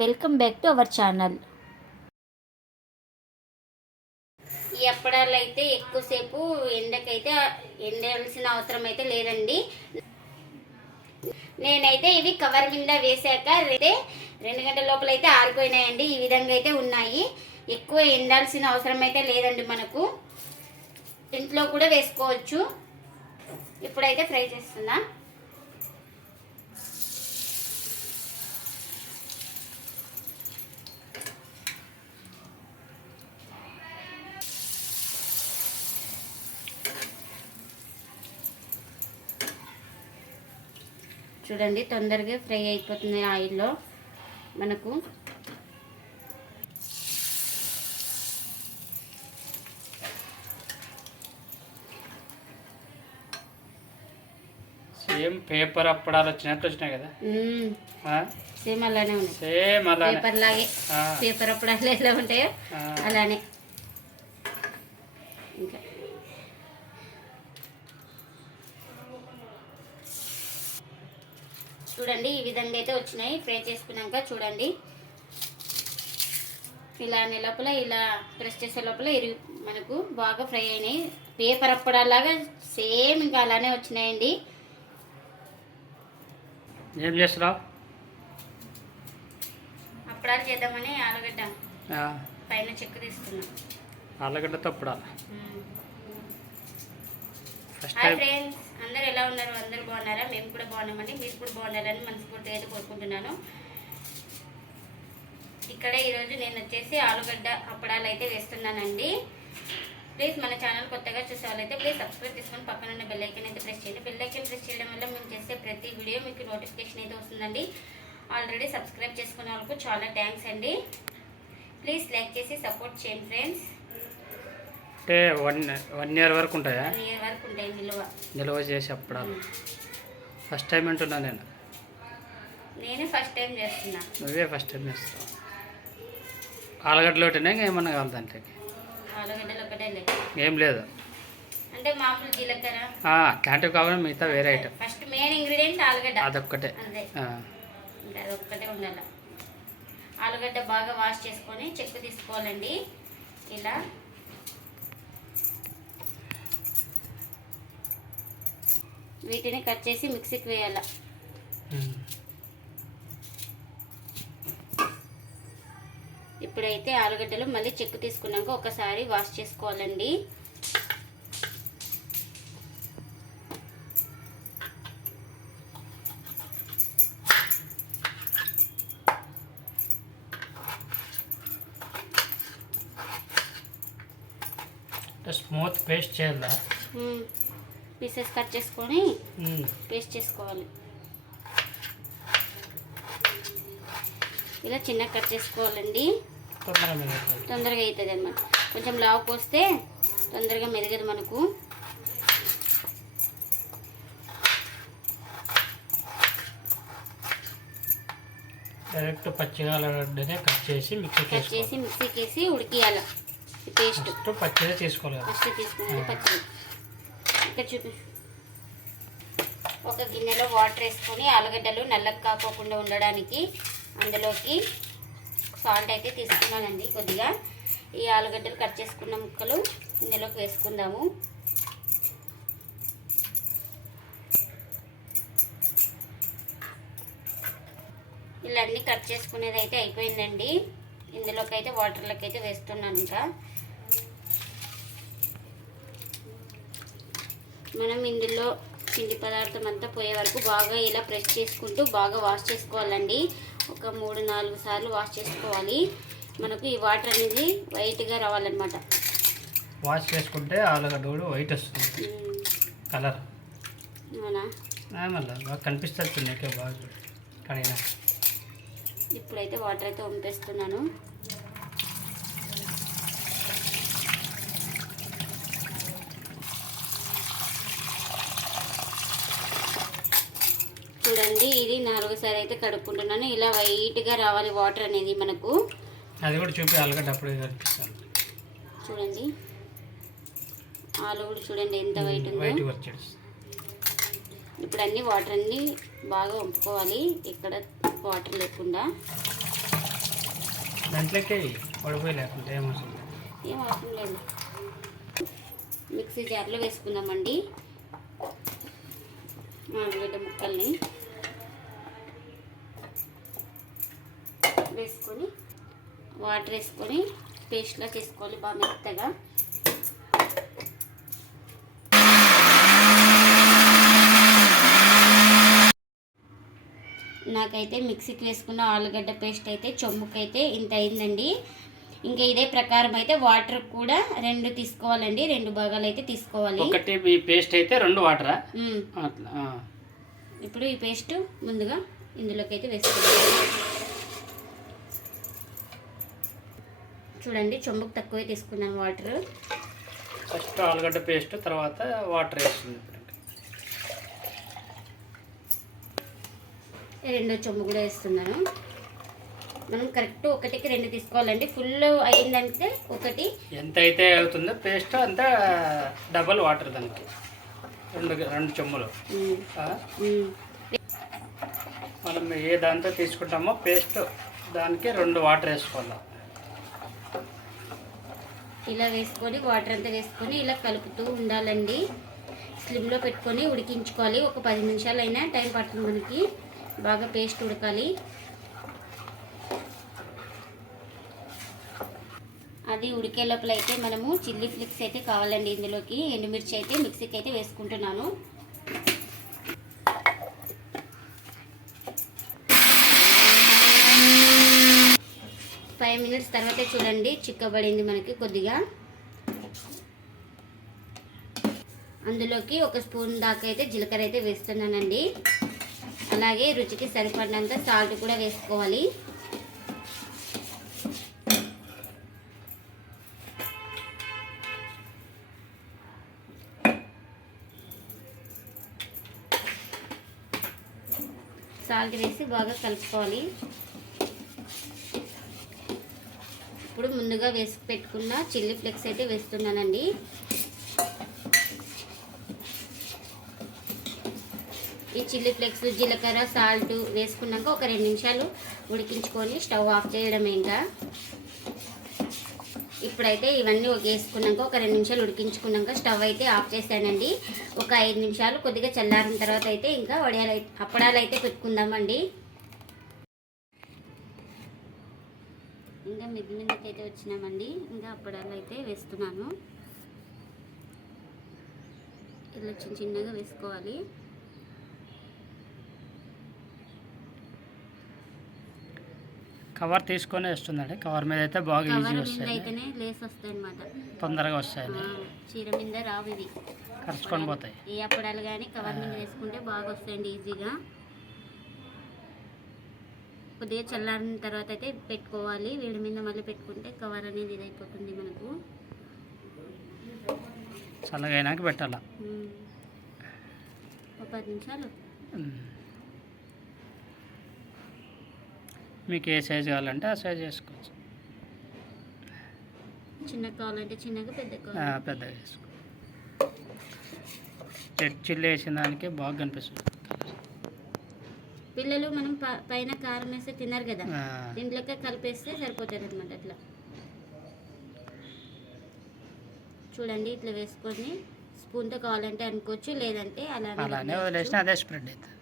Welcome back to our channel. ఈ అప్పడాలు అయితే ఎక్కువసేపు ఎండకైతే ఎండాల్సిన అవసరం అయితే లేదండి. నేనైతే ఇవి కవర్ కింద వేసాక అయితే రెండు గంటల లోపల అయితే ఆరిపోయినాయండి. ఈ విధంగా అయితే ఉన్నాయి. ఎక్కువ ఎండాల్సిన అవసరం అయితే లేదండి మనకు. ఇంట్లో కూడా వేసుకోవచ్చు. ఇప్పుడైతే ఫ్రై చేస్తున్నా. చూడండి తొందరగా ఫ్రై అయిపోతుంది ఆయిల్లో మనకు. సేమ్ పేపర్ అప్పడాలు వచ్చినట్టు వచ్చినాయి కదా? సేమ్ అలానే ఉన్నాయి. సేమ్ అలానే. పేపర్ లాగే. పేపర్ అప్పుడు ఎలా ఉంటాయో. అలానే ఇంకా చూడండి ఈ విధంగా అయితే వచ్చినాయి. ఫ్రై చేసుకున్నాక చూడండి. ఇలా అనే లోపల ఇలా ప్రెస్ చేసే లోపల ఇరిగి మనకు బాగా ఫ్రై అయినాయి. పేపర్ అప్పడాలాగా సేమ్ ఇంకా అలానే వచ్చినాయండి. ఏం చేస్తున్నావు? అప్పడాలు చేద్దామని ఆలుగడ్డ పైన చెక్కు తీస్తున్నాం ఆలుగడ్డతో అప్పడాలి ఫస్ట్ టైం అందరు ఎలా ఉన్నారు? అందరు బాగున్నారా? మేము కూడా బాగున్నామండి. మీరు కూడా బాగున్నారని మనస్ఫూర్తిగా అయితే కోరుకుంటున్నాను. ఇక్కడ ఈరోజు నేను వచ్చేసి ఆలుగడ్డ అప్పడాలు అయితే వేస్తున్నానండి. ప్లీజ్ మన ఛానల్ కొత్తగా చూసే వాళ్ళైతే ప్లీజ్ సబ్స్క్రైబ్ చేసుకొని పక్కన ఉన్న బెల్ ఐకన్ అయితే ప్రెస్ చేయండి. బెల్ ఐకన్ ప్రెస్ చేయడం వల్ల మేము చేసే ప్రతి వీడియో మీకు నోటిఫికేషన్ అయితే వస్తుందండి. ఆల్రెడీ సబ్స్క్రైబ్ చేసుకునే వాళ్ళకు చాలా థ్యాంక్స్ అండి. ప్లీజ్ లైక్ చేసి సపోర్ట్ చేయండి ఫ్రెండ్స్. అంటే వన్ వన్ ఇయర్ వరకు ఉంటాయా? నిల్వ. నిల్వ చేసి అప్పడాలు. ఫస్ట్ టైం అంటున్నా నేను. నేను ఫస్ట్ టైం చేస్తున్నా. నువ్వే ఫస్ట్ టైం చేస్తావు. ఆలుగడ్డలోటనే ఇంకా ఏమన్నా కావాలి దాంట్లోకి? ఆలుగడ్డలు ఏం లేదు. అంటే మామూలు జీలకర్ర. అట్లాంటివి కావాలి మిగతా వేరే ఐటమ్ ఫస్ట్ మెయిన్ ఇంగ్రీడియంట్ ఆలుగడ్డ. అదొక్కటే. అంతే. ఆ, ఇంకా అది ఒక్కటే ఉండాలి. ఆలుగడ్డ బాగా వాష్ చేసుకొని చెక్కు తీసుకోవాలండి. ఇలా. వీటిని కట్ చేసి మిక్సీకి వేయాలి. ఇప్పుడైతే ఆలుగడ్డలు మళ్ళీ చెక్కు తీసుకున్నాక ఒకసారి వాష్ చేసుకోవాలండి. స్మూత్ పేస్ట్ చేయాలా? పీసెస్ కట్ చేసుకొని. పేస్ట్ చేసుకోవాలి. ఇలా చిన్న కట్ చేసుకోవాలండి. తొందరగా అవుతుంది. అన్నమాట. కొంచెం లావు పోస్తే తొందరగా మెదగదు మనకు. డైరెక్ట్ పచ్చిగా కట్ చేసి మిక్సీకి కట్ చేసి మిక్సీకి వేసి ఉడికియాలి పేస్ట్. పచ్చిగా తీసుకోవాలి. ఫస్ట్ తీసుకునేది పచ్చి ఇక్కడ చూపి ఒక గిన్నెలో వాటర్ వేసుకొని ఆలుగడ్డలు నల్లగా కాకోకుండా ఉండడానికి అందులోకి సాల్ట్ అయితే తీసుకున్నానండి కొద్దిగా. ఈ ఆలుగడ్డలు కట్ చేసుకున్న ముక్కలు ఇందులోకి వేసుకుందాము. ఇలా అన్నీ కట్ చేసుకునేది అయితే అయిపోయిందండి. ఇందులోకి అయితే వాటర్లోకి అయితే వేస్తున్నాను ఇంకా. మనం ఇందులో పిండి పదార్థం అంతా పోయే వరకు బాగా ఇలా ప్రెస్ చేసుకుంటూ బాగా వాష్ చేసుకోవాలండి. ఒక మూడు నాలుగు సార్లు వాష్ చేసుకోవాలి. మనకు ఈ వాటర్ అనేది వైట్గా రావాలన్నమాట. వాష్ చేసుకుంటే ఆలుగడ్డ వైట్ వస్తుంది. కలర్. అవునా? బాగా కనిపిస్తుంది నీకే బాగా కడిగినా. ఇప్పుడైతే వాటర్ అయితే వంపేస్తున్నాను. చూడండి ఇది నాలుగోసారి అయితే కడుక్కుంటున్నాను. ఇలా వైట్గా రావాలి వాటర్ అనేది మనకు. అది కూడా చూపి ఆలుగడ్డ అప్పుడే కనిపిస్తుంది. చూడండి. ఆలు కూడా చూడండి ఎంత వైట్ ఉందో. ఇప్పుడు అన్ని వాటర్ అన్ని బాగా వంపుకోవాలి. ఇక్కడ వాటర్ లేకుండా. దాంట్లోకి పడిపోయి లేకుంటే ఏమవుతుంది ఏం అవసరం లేదు. మిక్సీ జార్లో వేసుకుందామండి. ఆలుగడ్డ ముక్కల్ని. వేసుకొని వాటర్ వేసుకొని పేస్ట్లా చేసుకోవాలి బాగా మెత్తగా. నాకైతే మిక్సీకి వేసుకున్న ఆలుగడ్డ పేస్ట్ అయితే చొమ్ముకైతే ఇంత అయిందండి. ఇంకా ఇదే ప్రకారం అయితే వాటర్ కూడా రెండు తీసుకోవాలండి రెండు భాగాలు అయితే తీసుకోవాలి. ఒకటి ఈ పేస్ట్ అయితే రెండు వాటరా. ఇప్పుడు ఈ పేస్ట్ ముందుగా ఇందులోకి అయితే వేసుకోవాలి. చూడండి చెంబుకు తక్కువే తీసుకున్నాను వాటర్. ఫస్ట్ ఆలుగడ్డ పేస్ట్ తర్వాత వాటర్ వేస్తుంది. రెండో చెంబు కూడా వేస్తున్నాను. మనం కరెక్ట్ ఒకటికి రెండు తీసుకోవాలండి. ఫుల్ అయిందంటే ఒకటి. ఎంత అయితే అవుతుందో పేస్ట్ అంతా డబల్ వాటర్ దానికి. రెండు రెండు చెమ్ములు. మనం ఏ దాంతో తీసుకుంటామో పేస్ట్ దానికి రెండు వాటర్ వేసుకోవాలి. ఇలా వేసుకొని వాటర్ అంతా వేసుకొని ఇలా కలుపుతూ ఉండాలండి. స్లిమ్లో పెట్టుకొని ఉడికించుకోవాలి. ఒక పది నిమిషాలు అయినా టైం పడుతుంది మనకి. బాగా పేస్ట్ ఉడకాలి. అది ఉడికే లోపల అయితే మనము చిల్లీ ఫ్లిక్స్ అయితే కావాలండి ఇందులోకి. ఎండుమిర్చి అయితే మిక్సీకి అయితే వేసుకుంటున్నాను. ఫైవ్ మినిట్స్ తర్వాత చూడండి చిక్కబడింది మనకి కొద్దిగా. అందులోకి ఒక స్పూన్ దాకా అయితే జీలకర్ర అయితే వేస్తున్నానండి. అలాగే రుచికి సరిపడినంత సాల్ట్ కూడా వేసుకోవాలి. సాల్ట్ వేసి బాగా కలుపుకోవాలి. ఇప్పుడు ముందుగా వేసి పెట్టుకున్న చిల్లీ ఫ్లెక్స్ అయితే వేస్తున్నానండి. ఈ చిల్లీ ఫ్లెక్స్ జీలకర్ర సాల్ట్ వేసుకున్నాక ఒక రెండు నిమిషాలు ఉడికించుకొని స్టవ్ ఆఫ్ చేయడం ఇంకా. ఇప్పుడైతే ఇవన్నీ ఒక వేసుకున్నాక ఒక రెండు నిమిషాలు ఉడికించుకున్నాక స్టవ్ అయితే ఆఫ్ చేశానండి. ఒక ఐదు నిమిషాలు కొద్దిగా చల్లారిన తర్వాత అయితే ఇంకా వడియాలు అయితే అప్పడాలు అయితే పెట్టుకుందామండి ఇంకా మిద్ది అయితే వచ్చినామండి. ఇంకా అప్పడాలు అయితే వేస్తున్నాను. ఇలా చిన్న చిన్నగా వేసుకోవాలి. కవర్ తీసుకొని వేస్తుందండి. కవర్ మీద అయితే బాగా ఈజీ వస్తాయి అయితేనే లేస్ వస్తాయి అనమాట తొందరగా వస్తాయండి. చీర మీద రావు ఇవి. కరుచుకొని పోతాయి. ఏ అప్పడాలు కానీ కవర్ మీద వేసుకుంటే బాగా వస్తాయండి ఈజీగా. కొద్దిగా చల్లారిన తర్వాత అయితే పెట్టుకోవాలి. వేడి మీద మళ్ళీ పెట్టుకుంటే కవర్ అనేది ఇదైపోతుంది మనకు. చల్లగా అయినాక పెట్టాల. ఒక పది నిమిషాలు. మీకు ఏ సైజు కావాలంటే ఆ సైజు వేసుకోవచ్చు. చిన్నగా కావాలంటే చిన్నగా పెద్ద ఆ, కావాలి పెద్దగా వేసుకో. రెడ్ చిల్లీ వేసిన దానికి బాగా కనిపిస్తుంది. పిల్లలు మనం పైన కారం వేస్తే తిన్నారు కదా. దీంట్లోకి కలిపేస్తే సరిపోతుంది అనమాట అట్లా. చూడండి ఇట్లా వేసుకొని స్పూన్తో కావాలంటే అనుకోవచ్చు లేదంటే అలానే అలానే వదిలేయచ్చు. వదిలేసిన అదే స్ప్రెడ్ అవుతుంది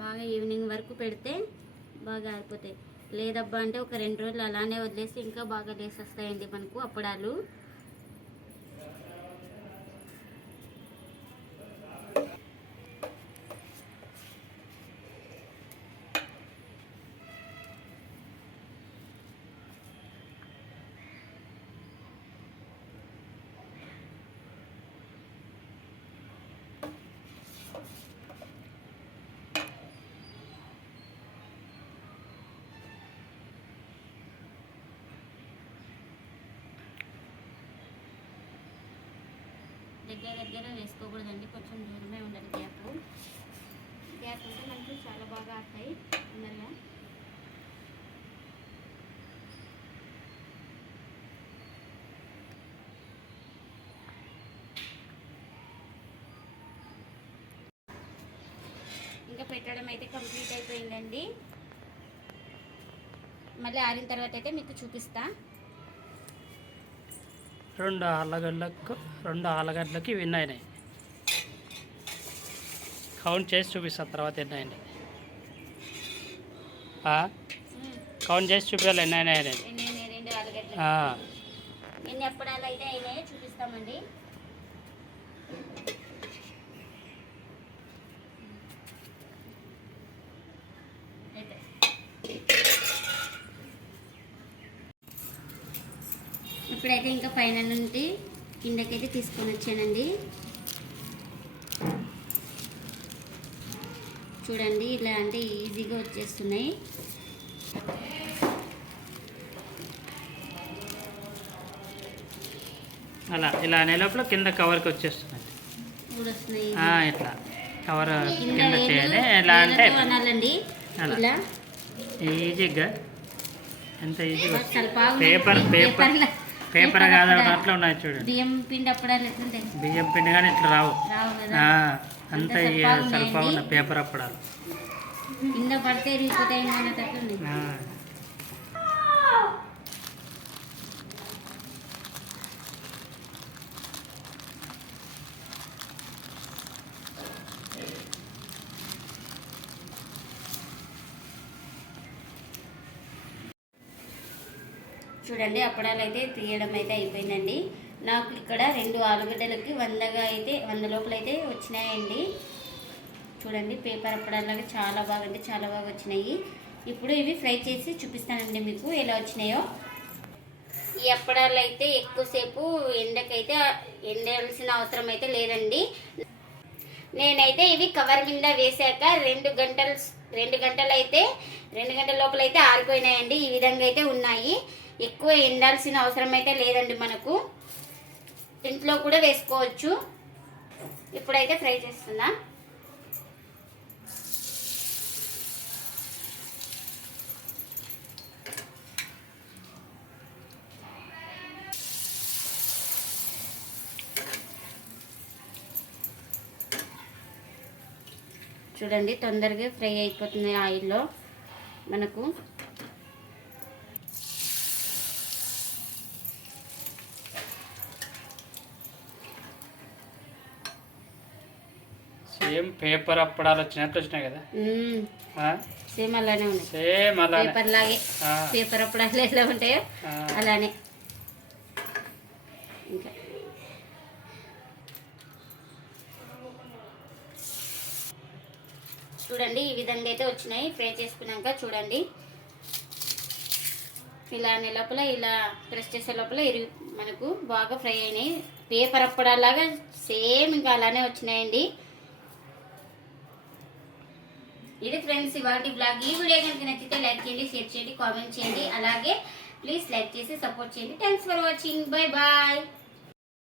బాగా ఈవినింగ్ వరకు పెడితే బాగా ఆరిపోతాయి. లేదబ్బా అంటే ఒక రెండు రోజులు అలానే వదిలేసి ఇంకా బాగా లేసి వస్తాయండి మనకు అప్పడాలు. దగ్గర దగ్గర వేసుకోకూడదండి. కొంచెం దూరమే ఉండాలి గ్యాప్. గ్యాప్ ఉంటే మనకు చాలా బాగా ఆడతాయి. తొందరగా. ఇంకా పెట్టడం అయితే కంప్లీట్ అయిపోయిందండి. మళ్ళీ ఆరిన తర్వాత అయితే మీకు చూపిస్తాను రెండు ఆలగడ్డలకు రెండు ఆలగడ్డలకి ఇవి ఎన్ని అయినాయి కౌంట్ చేసి చూపిస్తాను తర్వాత ఎన్ని అయినాయి ఆ? కౌంట్ చేసి చూపించాలి ఎన్ని అయినాయి అనేది ఎన్ని అయినాయి? రెండు ఆలుగడ్డలు ఆ. ఎన్ని అప్పడాలు అయితే అయినాయో చూపిస్తామండి అయితే. ఇప్పుడైతే ఇంకా పైన నుండి కిందకైతే తీసుకొని వచ్చానండి. చూడండి ఇలా అంటే ఈజీగా వచ్చేస్తున్నాయి. అలా ఇలా అనే లోపల కింద కవర్కి వచ్చేస్తున్నాయి. ఆ, ఇట్లా కవర్ కింద చేయాలి. ఇలా అంటే ఈజీగా. ఎంత ఈజీగా. పేపర్ పేపర్ పేపర్ కాదు. అట్లా ఉన్నాయి చూడండి బియ్యం పిండి అప్పడాలు ఎట్లుంటాయి బియ్యం పిండి కానీ ఇట్లా రావు. అంత అంత సరిపాగా సరిపా ఉన్న ఉన్నాయండి. పేపర్ అప్పడాలు. కింద పడితే ఇరిగిపోతాయి ఆ. చూడండి అప్పడాలు అయితే తీయడం అయితే అయిపోయిందండి. నాకు ఇక్కడ రెండు ఆలుగడ్డలకి వందగా అయితే వంద లోపల అయితే వచ్చినాయండి. చూడండి పేపర్ అప్పడాలాగా చాలా బాగా అంటే చాలా బాగా వచ్చినాయి. ఇప్పుడు ఇవి ఫ్రై చేసి చూపిస్తానండి మీకు ఎలా వచ్చినాయో. ఈ అప్పడాలు అయితే ఎక్కువసేపు ఎండకైతే ఎండాల్సిన అవసరం అయితే లేదండి. నేనైతే ఇవి కవర్ మీద వేసాక రెండు గంటలు రెండు గంటలు అయితే రెండు గంటల లోపల అయితే ఆరిపోయినాయండి ఈ విధంగా అయితే ఉన్నాయి. ఎక్కువ ఎండాల్సిన అవసరం అయితే లేదండి మనకు. ఇంట్లో కూడా వేసుకోవచ్చు. ఇప్పుడైతే ఫ్రై చేస్తున్నా. చూడండి తొందరగా ఫ్రై అయిపోతుంది ఆయిల్లో మనకు. సేమ్ పేపర్ అప్పడాలు వచ్చినట్టు వచ్చినాయి కదా? సేమ్ అలానే ఉన్నాయి. సేమ్ అలానే. పేపర్ లాగే. పేపర్ అప్పుడు ఎలా ఉంటాయో. అలానే. ఇంకా. చూడండి ఈ విధంగా అయితే వచ్చినాయి. ఫ్రై చేసుకున్నాక చూడండి. ఇలా అనే లోపల ఇలా ప్రెస్ చేసే లోపల ఇరి మనకు బాగా ఫ్రై అయినాయి. పేపర్ అప్పడాలాగా సేమ్ ఇంకా అలానే వచ్చినాయండి. ఇది ఫ్రెండ్స్ ఇవాటి బ్లాగ్. ఈ వీడియో కనుక నచ్చితే లైక్ చేయండి షేర్ చేయండి కామెంట్ చేయండి. అలాగే ప్లీజ్ లైక్ చేసి సపోర్ట్ చేయండి. Thanks for watching bye bye